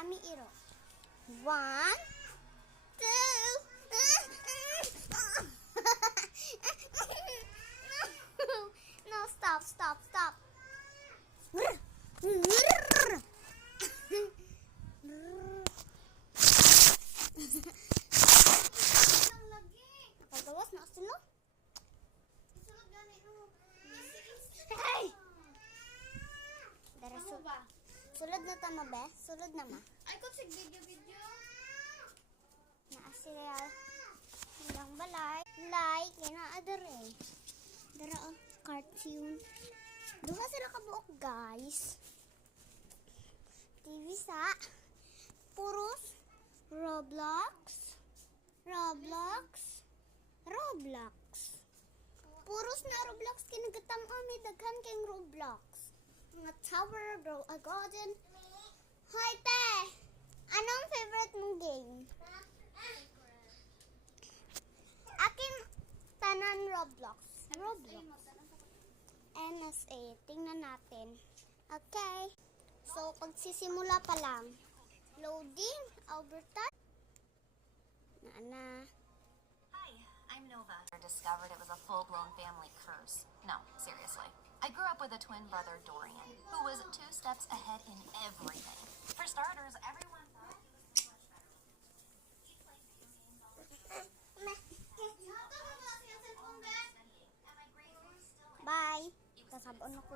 ami iro. 1, 2. No, stop. Nakagawas na sila. Hey! Dara sulod na tama be? Sulod na ma? Ay, kung sig video. Naasira ilang balay. Like, inaadere. Dara ang cartoon. Duha sila kabuok guys. TV sa puros Roblox. Puros na Roblox kinagatang ami daghan kay Roblox. Mga tower, bro, a garden. Hi, te! Anong favorite mong game? Akin, tanan Roblox. NSA. Tingnan natin. Okay. So, pagsisimula pa lang. Loading. Alberta. Na. Hi, I'm Nova. I discovered it was a full-blown family curse. No, seriously. I grew up with a twin brother, Dorian, who was 2 steps ahead in everything. For starters, everyone thought he was so much better. Bye. Kasabon ako.